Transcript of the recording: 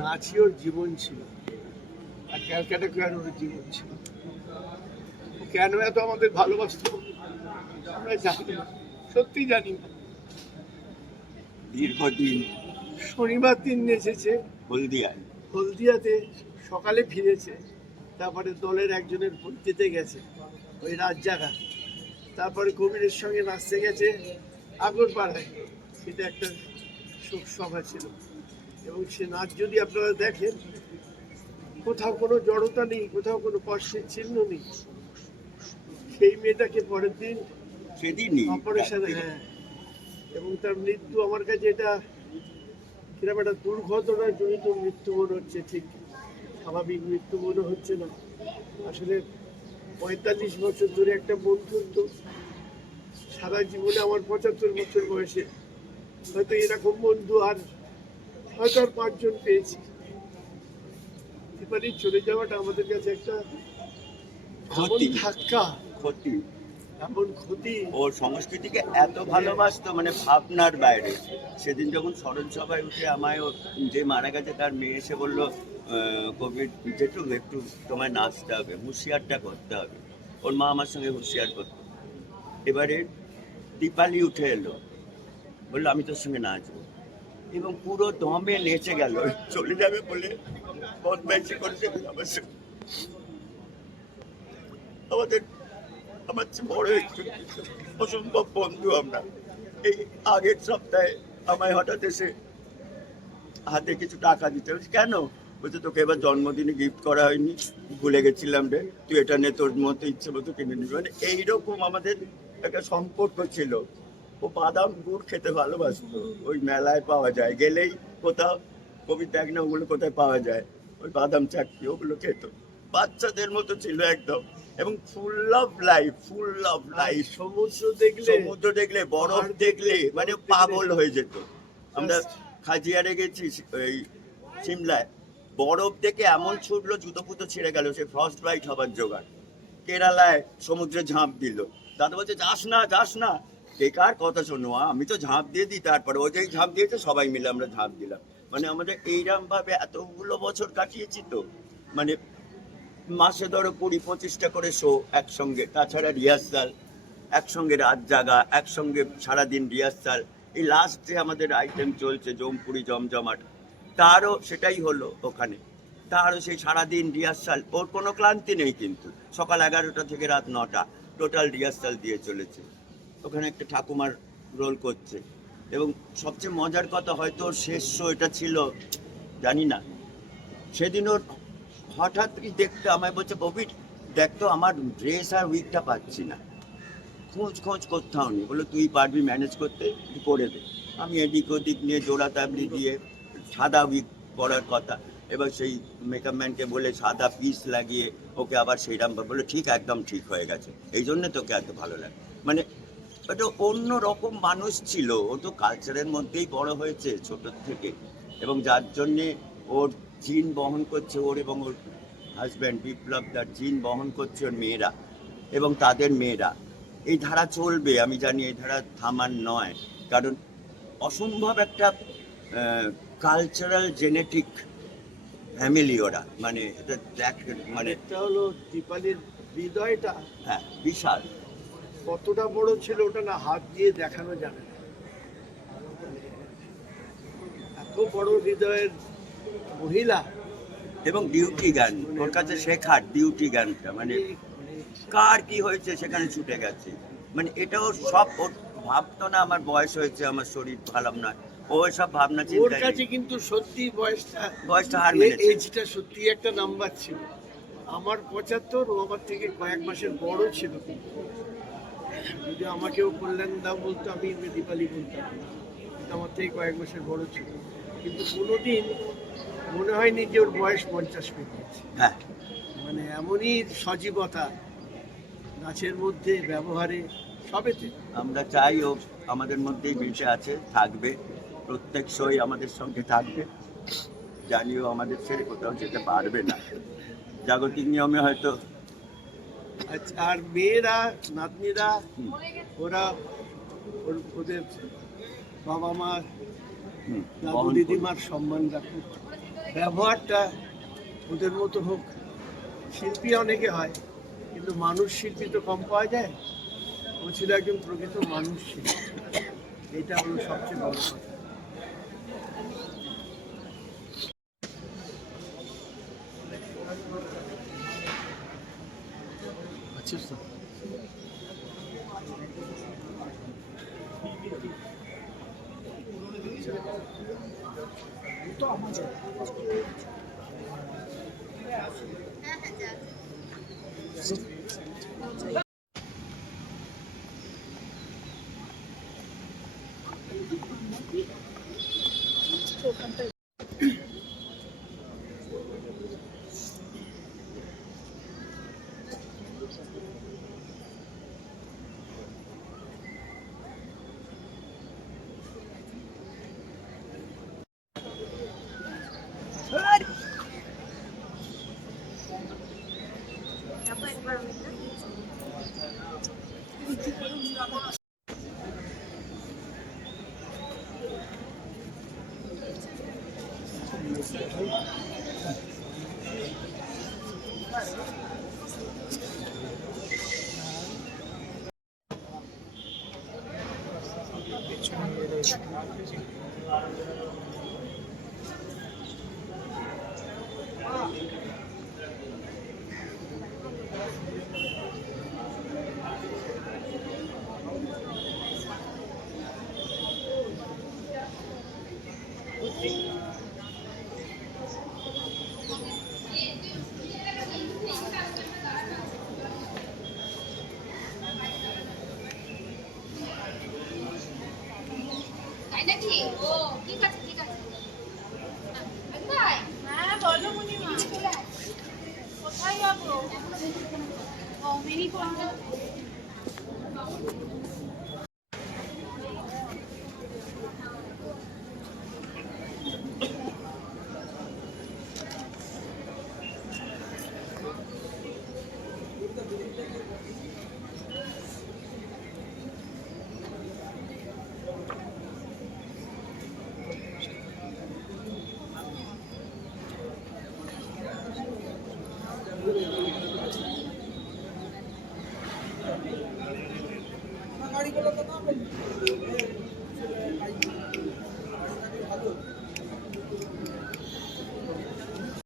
নাচই ওর জীবন ছিল, আর ক্যালকাটা কেন ওর জীবন ছিল। কেন এত আমাদের ভালোবাসতো আমরা জানি না, সত্যি জানি না। দীর্ঘদিন শনিবার দিন এসেছে হলদিয়াতে, সকালে ফিরেছে, তারপরে দলের একজনের ভর্তিতে গেছে ওই রাত জাগা, তারপরে কবিরের সঙ্গে নাচতে গেছে আগরপাড়ায়, সেটা একটা শোক সভা ছিল। এবং সে নাচ যদি আপনারা দেখেন, কোথাও কোনো জড়তা নেই, কোথাও কোনো কষ্টের চিহ্ন নেই। সেই মেয়েটাকে পরের দিন সেদিনই অপারেশনে, হ্যাঁ, এবং তার মৃত্যু আমার কাছে এটা কিরকম একটা দুর্ঘটনার জনিত মৃত্যু মনে হচ্ছে, ঠিক স্বাভাবিক মৃত্যু মনে হচ্ছে না। আসলে 45 বছর ধরে একটা বন্ধুত্ব, সারা জীবনে আমার 75 বছর বয়সে হয়তো এরকম বন্ধু আর হয়তো আর 5 জন পেয়েছি। দীপালির চলে যাওয়াটা আমাদের কাছে একটা ধাক্কা, এমন ক্ষতি। ওর সংস্কৃতিকে এত ভালোবাসতো, মানে ভাবনার বাইরে। সেদিন যখন স্মরণ সভায় উঠে আমায় যে মারা গেছে তার মেয়ে এসে বললো, কোভিড যেটু একটু তোমায় নাচতে হবে, হুঁশিয়ারটা করতে হবে। ওর মা আমার সঙ্গে হুঁশিয়ার করতো। এবারে দীপালি উঠে এলো, বললো আমি তোর সঙ্গে নাচবো, এবং পুরো দমে নেচে গেল। চলে যাবে বলে বদমাইশি করেছে আমার সঙ্গে। আমার বড় একটু অসম্ভব বন্ধু আমরা। এই আগের সপ্তাহে আমায় হঠাৎ এসে হাতে কিছু টাকা দিতে হচ্ছে। কেন বলছে, তোকে এবার জন্মদিনে গিফট করা হয়নি, ভুলে গেছিলাম রে, তুই এটা নিয়ে তোর মতো ইচ্ছে মতো কিনে নিবি। মানে এইরকম আমাদের একটা সম্পর্ক ছিল। ও বাদাম গুড় খেতে ভালোবাসতো, ওই মেলায় পাওয়া যায়, গেলেই কোথাও কবি দেখ না ওগুলো কোথায় পাওয়া যায়, ওই বাদাম চাকরি ওগুলো খেত। বাচ্চাদের মতো ছিল একদম, এবং ফুল অফ লাইফ। সমুদ্র দেখলে, বরফ দেখলে মানে পাগল হয়ে যেত। আমরা খাজিয়ারে গেছি এই সিমলায়, বরফ দেখে এমন ছুটলো জুতো ফুতো ছিঁড়ে গেল, সে ফ্রস্ট বাইট হবার জোগাড়। কেরালায় সমুদ্রে ঝাঁপ দিল, দাদা বলছে যাস না যাস না, বেকার কথা শোনো, আমি তো ঝাঁপ দিয়ে দিই। তারপরে ও যেই ঝাঁপ দিয়েছে সবাই মিলে আমরা ঝাঁপ দিলাম। মানে আমাদের এইরকম ভাবে এতগুলো বছর কাটিয়েছি তো, মানে মাসে ধরো 20-25টা করে শো একসঙ্গে, তাছাড়া রিহার্সাল একসঙ্গে, রাত জাগা একসঙ্গে, সারাদিন রিহার্সাল। এই লাস্ট যে আমাদের আইটেম চলছে জমপুরি জমজমাট, তারও সেটাই হলো ওখানে, তারও সেই সারাদিন রিহার্সাল, ওর কোনো ক্লান্তি নেই, কিন্তু সকাল 11টা থেকে রাত 9টা টোটাল রিহার্সাল দিয়ে চলেছে। ওখানে একটা ঠাকুমার রোল করছে, এবং সবচেয়ে মজার কথা, হয়তো ওর শেষ শো এটা ছিল জানি না, সেদিন ওর হঠাৎই দেখতে আমায় বলছে, ববির দেখতো আমার ড্রেস আর উইকটা পাচ্ছি না। খোঁজ করতেও নি, বললো তুই পারবি ম্যানেজ করতে, তুই করে দে। আমি এদিক ওদিক নিয়ে জোড়া তাবলি দিয়ে, সাদা উইক পরার কথা, এবার সেই মেকআপ ম্যানকে বলে সাদা পিস লাগিয়ে ওকে আবার সেইরাম বললো ঠিক, একদম ঠিক হয়ে গেছে, এই জন্যে তোকে এত ভালো লাগে। মানে ওটা অন্য রকম মানুষ ছিল, ও তো কালচারের মধ্যেই বড় হয়েছে ছোটোর থেকে, এবং যার জন্যে ওর জিন বহন করছে, ওর এবং ওর হাজব্যান্ড বিপ্লব তার জিন বহন করছে ওর মেয়েরা এবং তাদের মেয়েরা। এই ধারা চলবে, আমি জানি, এই ধারা থামার নয়, কারণ অসম্ভব একটা কালচারাল জেনেটিক ফ্যামিলি ওরা। মানে এটা দেখ, মানে এটা হলো দীপালির হৃদয়টা, হ্যাঁ বিশাল। কতটা বড় ছিল ওটা না হাত দিয়ে দেখানো যাবে না। এত বড় হৃদয়ের মহিলা, এবং ডিউটি গান ওর কাছে শেখার, ডিউটি গানটা মানে কার কি হয়েছে সেখানে ছুটে গেছে। মানে এটাও সব, ওর ভাবতো না আমার বয়স হয়েছে, আমার শরীর ভালো না, ও সব ভাবনা ওর চিন্তা কাছে কিন্তু সত্যি বয়সটা হার মেনেছে। এজটা সত্যি একটা নাম্বার ছিল। আমার 75, ও আমার থেকে কয়েক মাসের বড় ছিল, যদি আমাকেও কল্যাণ দাও বলতো আমি দীপালি বলতাম, আমার থেকে কয়েক মাসের বড় ছিল, কিন্তু কোনোদিন মনে হয়নি যে ওর বয়স 50 পেরিয়েছে। হ্যাঁ, মানে এমনই সজীবতা নাচের মধ্যে, ব্যবহারে, সবেতে। আমরা চাই ও আমাদের মধ্যেই বেঁচে আছে, থাকবে, প্রত্যেক শোই আমাদের সঙ্গে থাকবে। জানিও আমাদের ছেড়ে কোথাও যেতে পারবে না, জাগতিক নিয়মে হয়তো। আর মেয়েরা, নাতনিরা, ওরা ওদের বাবা মা, দাদু দিদিমার সম্মান রাখুক, ব্যবহারটা ওদের মতো হোক। শিল্পী অনেকে হয়, কিন্তু মানুষ শিল্পী তো কম পাওয়া যায়। ও ছিল একজন প্রকৃত মানুষ শিল্পী, এটা হলো সবচেয়ে বড় কথা। আচ্ছা, তাই নাকি? ও ঠিক আছে ঠিক আছে। হ্যাঁ বলো মনিমা। কোথায় যাবো? ও মিনি কোনটা?